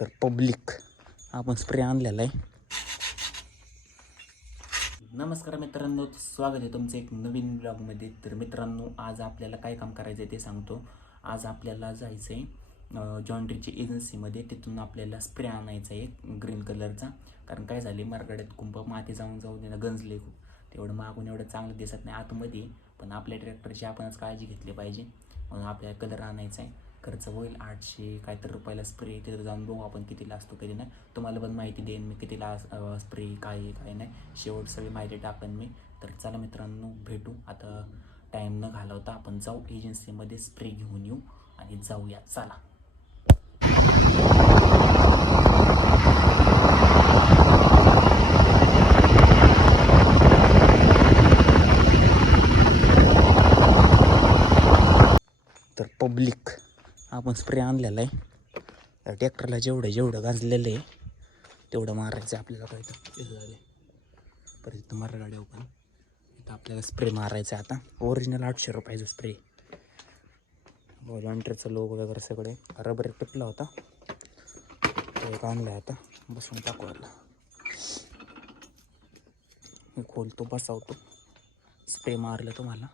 तर पब्लिक आपण स्प्रे आणलेला आहे. नमस्कार मित्रांनो, स्वागत आहे तुमचं एक नवीन ब्लॉगमध्ये. तर मित्रांनो, आज आपल्याला काय काम करायचं आहे ते सांगतो. आज आपल्याला जायचं आहे जॉन्ड्रीची एजन्सीमध्ये. तिथून आपल्याला स्प्रे आणायचा आहे ग्रीन कलरचा. कारण काय झाले, मरगड्यात कुंभ माती जाऊन जाऊन गंजले खूप. तेवढं मागून एवढं चांगलं दिसत नाही आतमध्ये, पण आपल्या ट्रॅक्टरची आपणच काळजी घेतली पाहिजे. म्हणून आपल्याला कलर आणायचा आहे. खर्च होईल 800 काहीतरी रुपयाला स्प्रे. तिथं जाऊन बघू आपण कितीला असतो कधी नाही. तुम्हाला पण माहिती देईन मी कितीला स्प्रे काय आहे काय नाही. शेवट सगळी माहिती टाकेन मी. तर चला मित्रांनो, भेटू आता. टाईम न घालवता आपण जाऊ एजन्सीमध्ये, स्प्रे घेऊन येऊ आणि जाऊया. चला. तर पब्लिक आपण स्प्रे आणलेला आहे. तर ट्रॅक्टरला जेवढं गाजलेलं आहे तेवढं मारायचं आपल्याला. पाहिजे झाले परत इथं मारा गाड्या पण. इथं आपल्याला स्प्रे मारायचा आहे आता. ओरिजिनल 800 रुपयाचा स्प्रे. व्हॉलंटियरचा लोगो वगैरे सगळे. रबर तुटला होता, एक आणला आता. बसून टाकवायला मी खोलतो, बसावतो. स्प्रे मारलं तुम्हाला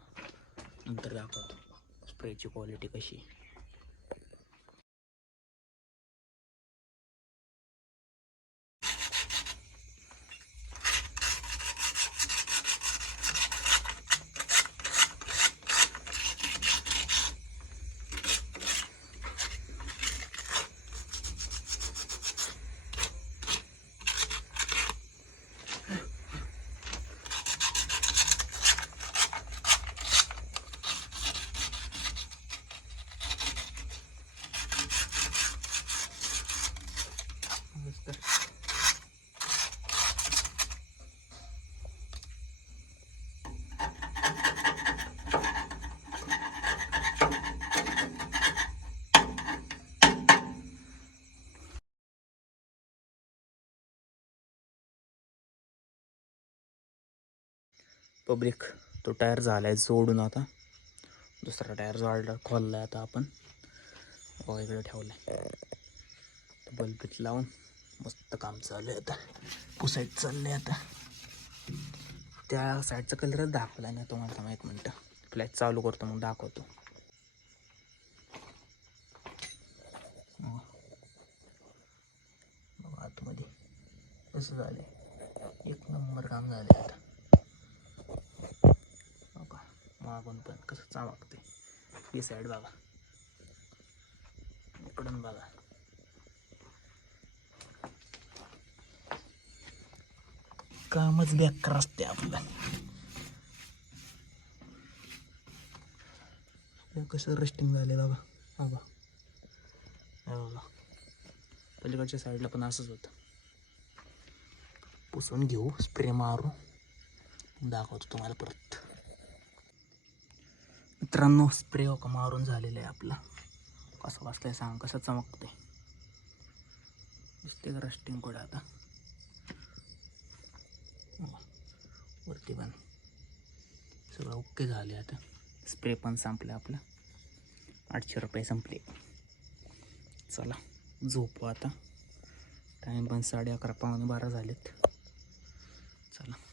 नंतर दाखवतो स्प्रेची क्वालिटी कशी. पब्लिक तो टायर झाला आहे जोडून. आता दुसरा टायर जोडला, खोलला आहे आता आपण. इकडे ठेवला आहे. बल्बीत लावून मस्त काम चालू आहे. आता पुसायचं चाललं आहे. आता त्या साईडचा कलरच दाखवला नाही तुम्हाला. थांबा 1 मिनटं, फ्लॅश चालू करतो मग दाखवतो. आतमध्ये कसं झालं, 1 नंबर काम झालं. आता मागून पण कसं चमकते. ही साईड बघा, इकडून बघा. कामच बेकार असते आपलं. कसं रस्टिंग झाले बघा. बघा बघा, पलीकडच्या साईडला पण असंच होतं. पुसून घेऊ, स्प्रे मारू, दाखवतो तुम्हाला परत. मित्रांनो, स्प्रे मारून झालेलं आहे आपला. कसं बसलंय सांग, कसं चमकतंय दिसते का रस्टिंग कडे. आता वरती पण सगळं ओके झाले. आता स्प्रे पण संपले आपलं. 800 रुपये संपले. चला झोपू आता. टाईम पण 11:30 पावणे 12 झालेत. चला.